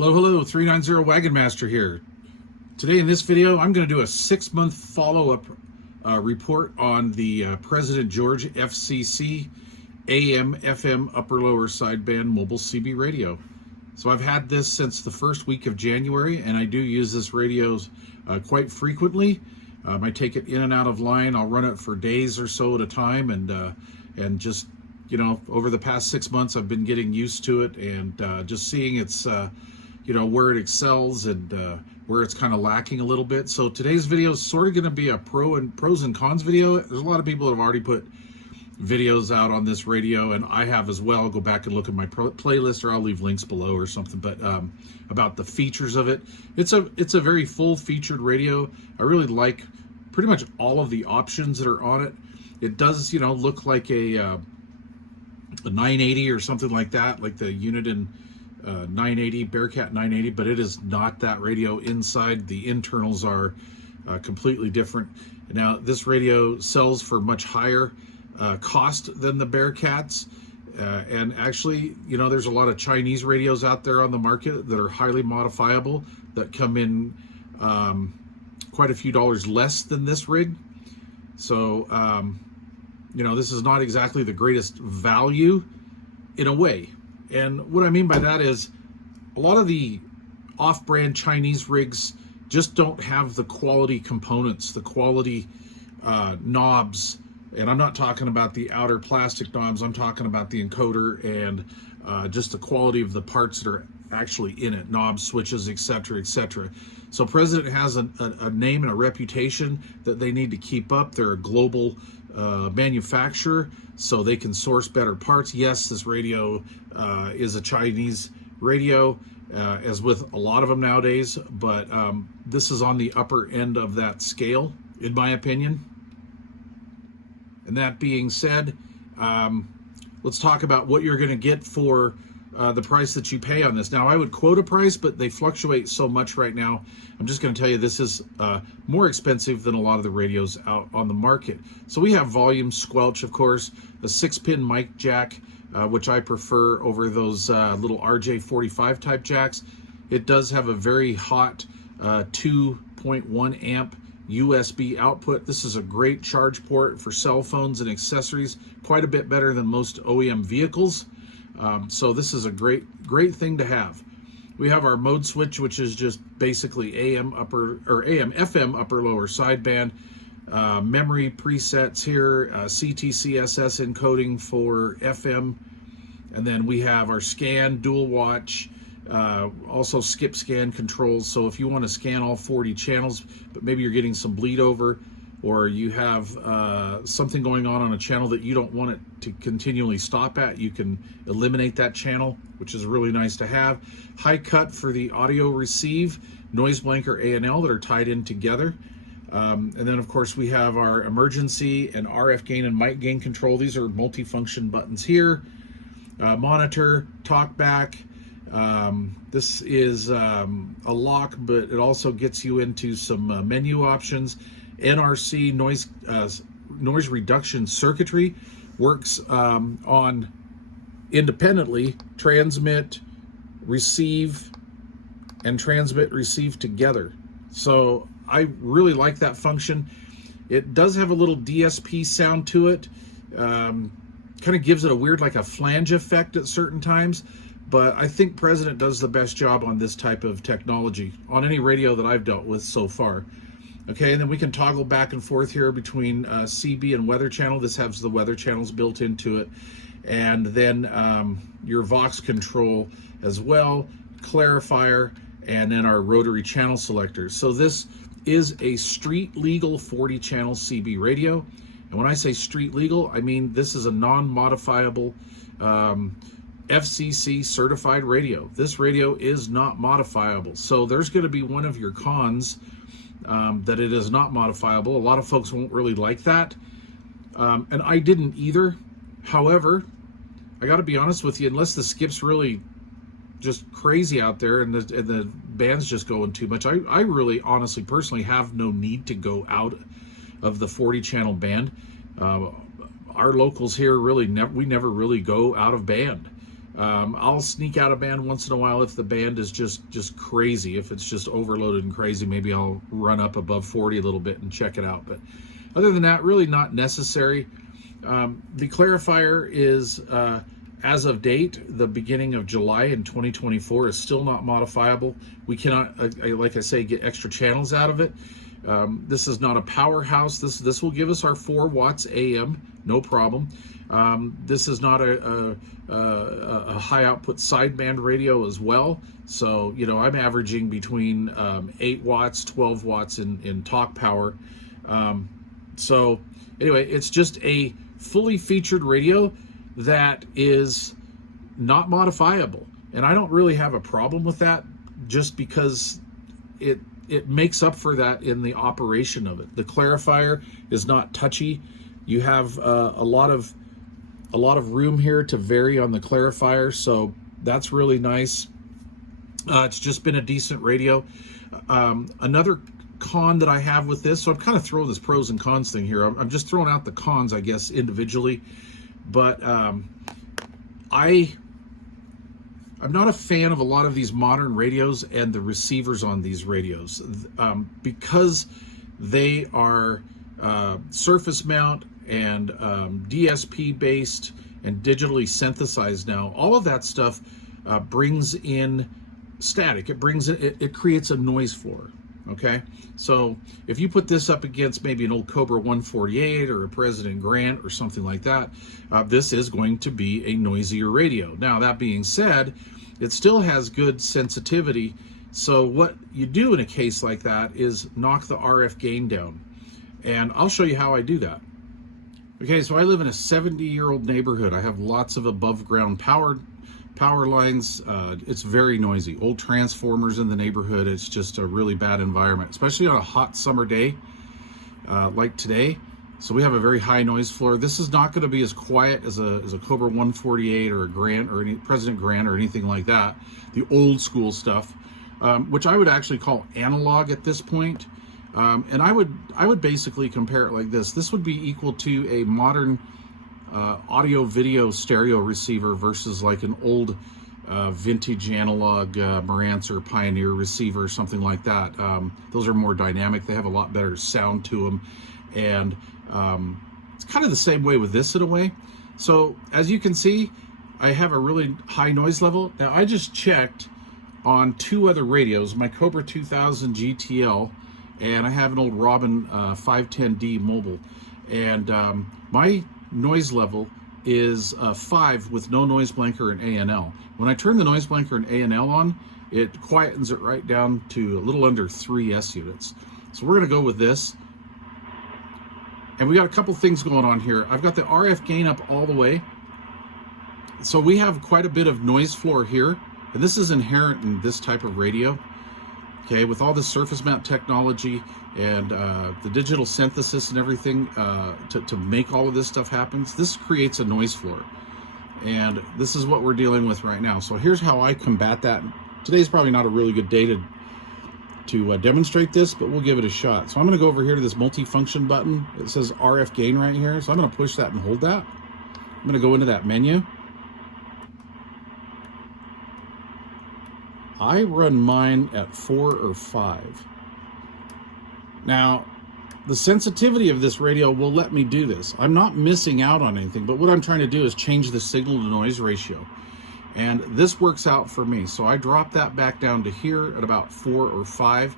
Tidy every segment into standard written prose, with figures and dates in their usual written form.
Hello, 390 Wagon Master here. Today in this video, I'm going to do a 6-month follow-up report on the President George FCC AM, FM, upper lower sideband mobile CB radio. So I've had this since the first week of January, and I do use this radio quite frequently. I take it in and out of line. I'll run it for days or so at a time, and just, you know, over the past 6 months, I've been getting used to it and just seeing its you know, where it excels and where it's kind of lacking a little bit. So today's video is sort of going to be a pros and cons video. There's a lot of people that have already put videos out on this radio, and I have as well. Go back and look at my playlist, or I'll leave links below or something. But about the features of it, it's a very full featured radio. I really like pretty much all of the options that are on it. It does, you know, look like a 980 or something like that, like the Uniden 980, Bearcat 980, but it is not that radio inside. The internals are completely different. Now, this radio sells for much higher cost than the Bearcats, and actually, you know, there's a lot of Chinese radios out there on the market that are highly modifiable that come in quite a few dollars less than this rig. So, you know, this is not exactly the greatest value in a way. And what I mean by that is a lot of the off-brand Chinese rigs just don't have the quality components, the quality knobs. And I'm not talking about the outer plastic knobs. I'm talking about the encoder and just the quality of the parts that are actually in it, knobs, switches, etc., etc. So President has a name and a reputation that they need to keep up. They're a global manufacturer, so they can source better parts. Yes, this radio is a Chinese radio, as with a lot of them nowadays, but this is on the upper end of that scale, in my opinion. And that being said, let's talk about what you're going to get for the price that you pay on this. Now, I would quote a price, but they fluctuate so much right now. I'm just going to tell you this is more expensive than a lot of the radios out on the market. So we have volume, squelch, of course, a 6-pin mic jack, which I prefer over those little RJ45 type jacks. It does have a very hot 2.1 amp USB output. This is a great charge port for cell phones and accessories, quite a bit better than most OEM vehicles. So this is a great thing to have. We have our mode switch, which is just basically AM FM upper lower sideband, memory presets here, CTCSS encoding for FM, and then we have our scan, dual watch, also skip scan controls. So if you want to scan all 40 channels, but maybe you're getting some bleed over, or you have something going on a channel that you don't want it to continually stop at, you can eliminate that channel, which is really nice to have. High cut for the audio receive, noise blanker A&L that are tied in together. And then, of course, we have our emergency and RF gain and mic gain control. These are multi-function buttons here. Monitor, Talkback. This is a lock, but it also gets you into some menu options. NRC noise reduction circuitry works on independently transmit, receive, and transmit receive together. So I really like that function. It does have a little DSP sound to it. Kind of gives it a weird, like a flange effect at certain times. But I think President does the best job on this type of technology on any radio that I've dealt with so far. Okay, and then we can toggle back and forth here between CB and weather channel. This has the weather channels built into it. And then your Vox control as well, clarifier, and then our rotary channel selectors. So this is a street legal 40 channel CB radio. And when I say street legal, I mean this is a non-modifiable FCC certified radio. This radio is not modifiable. So there's going to be one of your cons, that it is not modifiable. A lot of folks won't really like that. And I didn't either. However, I got to be honest with you, unless the skip's really just crazy out there and the band's just going too much, I really, honestly, personally have no need to go out of the 40 channel band. Our locals here really we never really go out of band. I'll sneak out a band once in a while if the band is just crazy. If it's just overloaded and crazy, maybe I'll run up above 40 a little bit and check it out. But other than that, really not necessary. The clarifier is, as of date, the beginning of July in 2024, is still not modifiable. We cannot, like I say, get extra channels out of it. This is not a powerhouse. This will give us our 4 watts AM, no problem. This is not a high output sideband radio as well. So, you know, I'm averaging between 8 watts, 12 watts in talk power. So anyway, it's just a fully featured radio that is not modifiable. And I don't really have a problem with that, just because it makes up for that in the operation of it. The clarifier is not touchy. You have a lot of room here to vary on the clarifier, so that's really nice. It's just been a decent radio. Another con that I have with this, so I'm kind of throwing this pros and cons thing here. I'm just throwing out the cons, I guess, individually. But I'm not a fan of a lot of these modern radios and the receivers on these radios, because they are surface mount and DSP based and digitally synthesized now. All of that stuff brings in static. It creates a noise floor. Okay, so if you put this up against maybe an old Cobra 148 or a President Grant or something like that, this is going to be a noisier radio. Now, that being said, it still has good sensitivity. So what you do in a case like that is knock the RF gain down. And I'll show you how I do that. Okay, so I live in a 70-year-old neighborhood. I have lots of above ground power lines. It's very noisy. Old transformers in the neighborhood. It's just a really bad environment, especially on a hot summer day like today. So we have a very high noise floor. This is not going to be as quiet as a Cobra 148 or a Grant or any President Grant or anything like that. The old school stuff, which I would actually call analog at this point. And I would basically compare it like this. This would be equal to a modern audio video stereo receiver versus like an old vintage analog Marantz or Pioneer receiver or something like that. Those are more dynamic. They have a lot better sound to them. And it's kind of the same way with this in a way. So as you can see, I have a really high noise level. Now I just checked on 2 other radios, my Cobra 2000 GTL, and I have an old Robin 510D mobile. And my noise level is 5 with no noise blanker and A&L. When I turn the noise blanker and A&L on, it quietens it right down to a little under 3 S units. So we're gonna go with this. And we got a couple things going on here. I've got the RF gain up all the way. So we have quite a bit of noise floor here. And this is inherent in this type of radio. Okay, with all this surface mount technology and the digital synthesis and everything to make all of this stuff happen, this creates a noise floor. And this is what we're dealing with right now. So here's how I combat that. Today's probably not a really good day to demonstrate this, but we'll give it a shot. So I'm gonna go over here to this multifunction button. It says RF gain right here. So I'm gonna push that and hold that. I'm gonna go into that menu. I run mine at 4 or 5. Now, the sensitivity of this radio will let me do this. I'm not missing out on anything, but what I'm trying to do is change the signal to noise ratio. And this works out for me. So I drop that back down to here at about 4 or 5.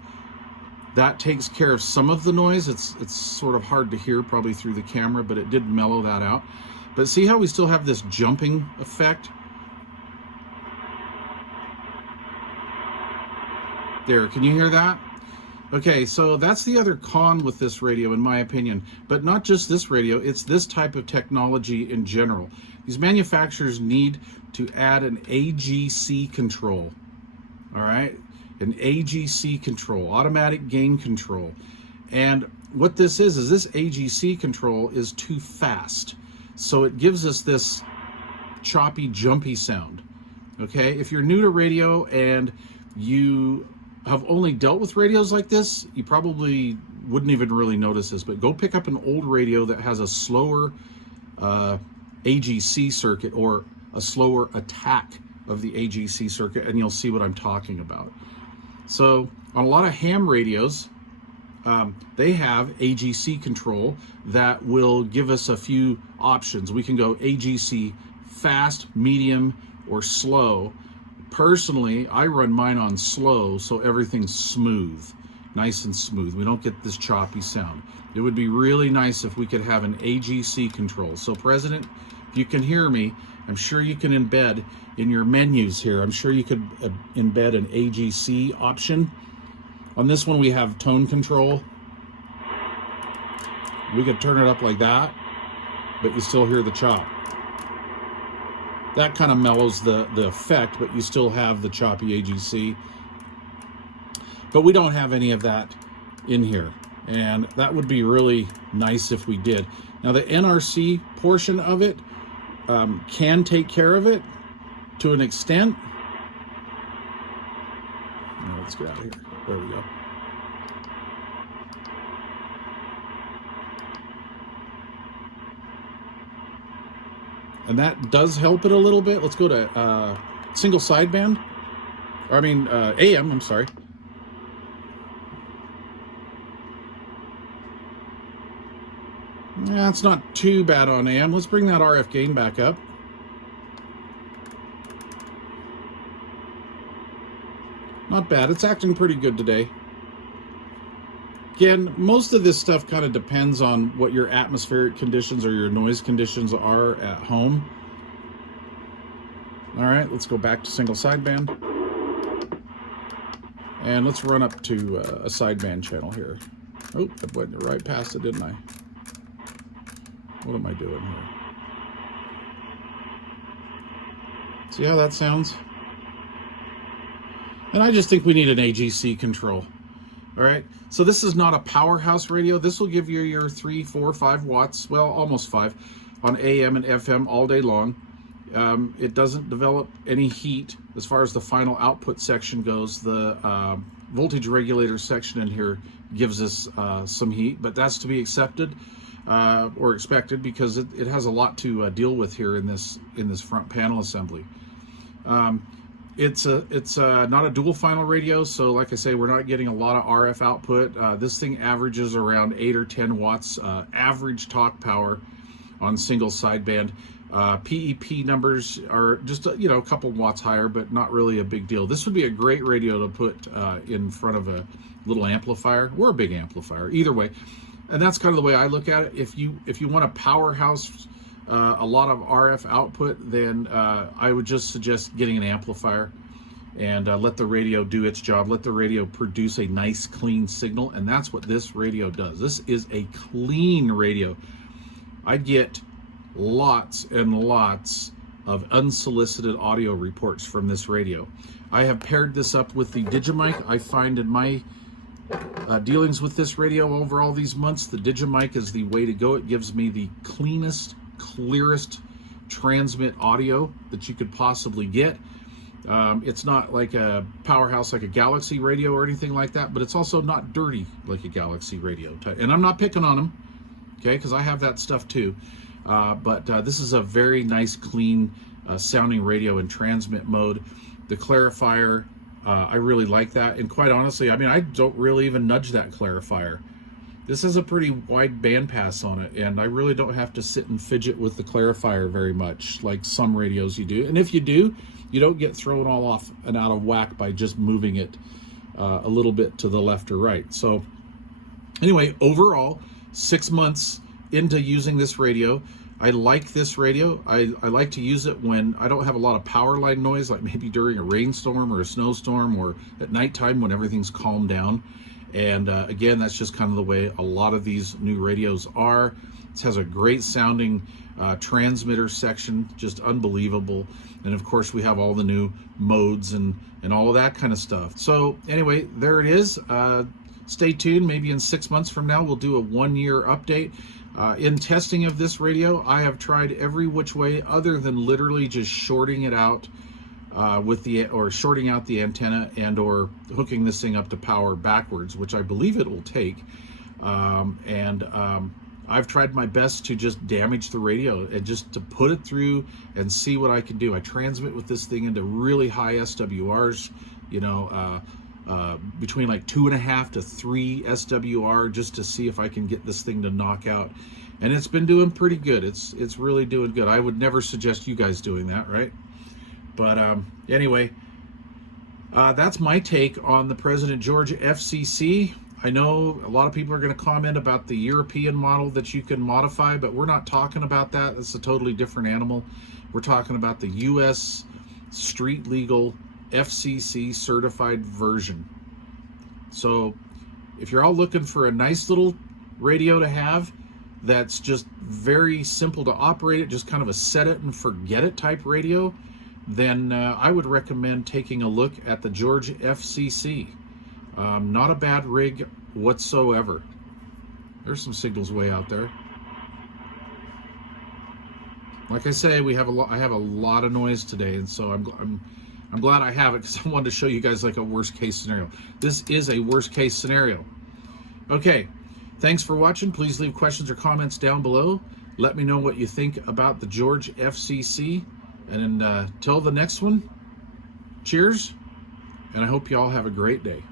That takes care of some of the noise. It's sort of hard to hear probably through the camera, but it did mellow that out. But see how we still have this jumping effect? There, can you hear that? Okay, so that's the other con with this radio, in my opinion. But not just this radio, it's this type of technology in general. These manufacturers need to add an AGC control, all right? An AGC control, automatic gain control. And what this is this AGC control is too fast. So it gives us this choppy, jumpy sound, okay? If you're new to radio and you have only dealt with radios like this, you probably wouldn't even really notice this, but go pick up an old radio that has a slower AGC circuit or a slower attack of the AGC circuit, and you'll see what I'm talking about. So on a lot of ham radios, they have AGC control that will give us a few options. We can go AGC fast, medium, or slow. Personally, I run mine on slow, so everything's smooth, nice and smooth. We don't get this choppy sound. It would be really nice if we could have an AGC control. So President, if you can hear me, I'm sure you can embed in your menus here, I'm sure you could embed an AGC option. On this one, we have tone control. We could turn it up like that, but you still hear the chop. That kind of mellows the effect, but you still have the choppy AGC. But we don't have any of that in here, and that would be really nice if we did. Now the NRC portion of it can take care of it to an extent. Now let's get out of here. There we go. And that does help it a little bit. Let's go to single sideband. Or I mean AM, I'm sorry. Yeah, it's not too bad on AM. Let's bring that RF gain back up. Not bad. It's acting pretty good today. Again, most of this stuff kind of depends on what your atmospheric conditions or your noise conditions are at home. All right, let's go back to single sideband. And let's run up to a sideband channel here. Oh, I went right past it, didn't I? What am I doing here? See how that sounds? And I just think we need an AGC control. All right, so this is not a powerhouse radio. This will give you your 3, 4, 5 watts, well, almost 5, on AM and FM all day long. It doesn't develop any heat as far as the final output section goes. The voltage regulator section in here gives us some heat, but that's to be accepted or expected because it has a lot to deal with here in this front panel assembly. It's not a dual final radio, so like I say, we're not getting a lot of RF output. This thing averages around 8 or 10 watts average talk power on single sideband. PEP numbers are just a couple watts higher, but not really a big deal. This would be a great radio to put in front of a little amplifier or a big amplifier, either way. And that's kind of the way I look at it. If you want a powerhouse, a lot of RF output, then I would just suggest getting an amplifier and let the radio do its job. Let the radio produce a nice clean signal, and that's what this radio does. This is a clean radio. I get lots and lots of unsolicited audio reports from this radio. I have paired this up with the Digimic. I find in my dealings with this radio over all these months, the Digimic is the way to go. It gives me the cleanest, clearest transmit audio that you could possibly get. It's not like a powerhouse like a Galaxy radio or anything like that, but it's also not dirty like a Galaxy radio. And I'm not picking on them, okay, because I have that stuff too. But this is a very nice, clean sounding radio in transmit mode. The clarifier, I really like that. And quite honestly, I mean, I don't really even nudge that clarifier. This has a pretty wide bandpass on it, and I really don't have to sit and fidget with the clarifier very much like some radios you do. And if you do, you don't get thrown all off and out of whack by just moving it a little bit to the left or right. So anyway, overall, 6 months into using this radio, I like this radio. I like to use it when I don't have a lot of power line noise, like maybe during a rainstorm or a snowstorm or at nighttime when everything's calmed down. And again, that's just kind of the way a lot of these new radios are. It has a great sounding transmitter section, just unbelievable. And of course, we have all the new modes and all of that kind of stuff. So anyway, there it is. Stay tuned. Maybe in 6 months from now, we'll do a 1-year update. In testing of this radio, I have tried every which way other than literally just shorting it out shorting out the antenna and or hooking this thing up to power backwards, which I believe it will take. I I've tried my best to just damage the radio and just to put it through and see what I can do. I transmit with this thing into really high SWRs, you know, between like 2.5 to 3 SWR, just to see if I can get this thing to knock out. And it's been doing pretty good. It's really doing good. I would never suggest you guys doing that, right? But anyway, that's my take on the President George FCC. I know a lot of people are going to comment about the European model that you can modify, but we're not talking about that. It's a totally different animal. We're talking about the U.S. street legal FCC certified version. So if you're all looking for a nice little radio to have that's just very simple to operate, it just kind of a set it and forget it type radio, then I would recommend taking a look at the George FCC. Not a bad rig whatsoever. There's some signals way out there. Like I say, I have a lot of noise today, and so I'm glad I have it, because I wanted to show you guys like a worst case scenario. This is a worst case scenario. Okay, thanks for watching. Please leave questions or comments down below. Let me know what you think about the George FCC, and until the next one, cheers, and I hope you all have a great day.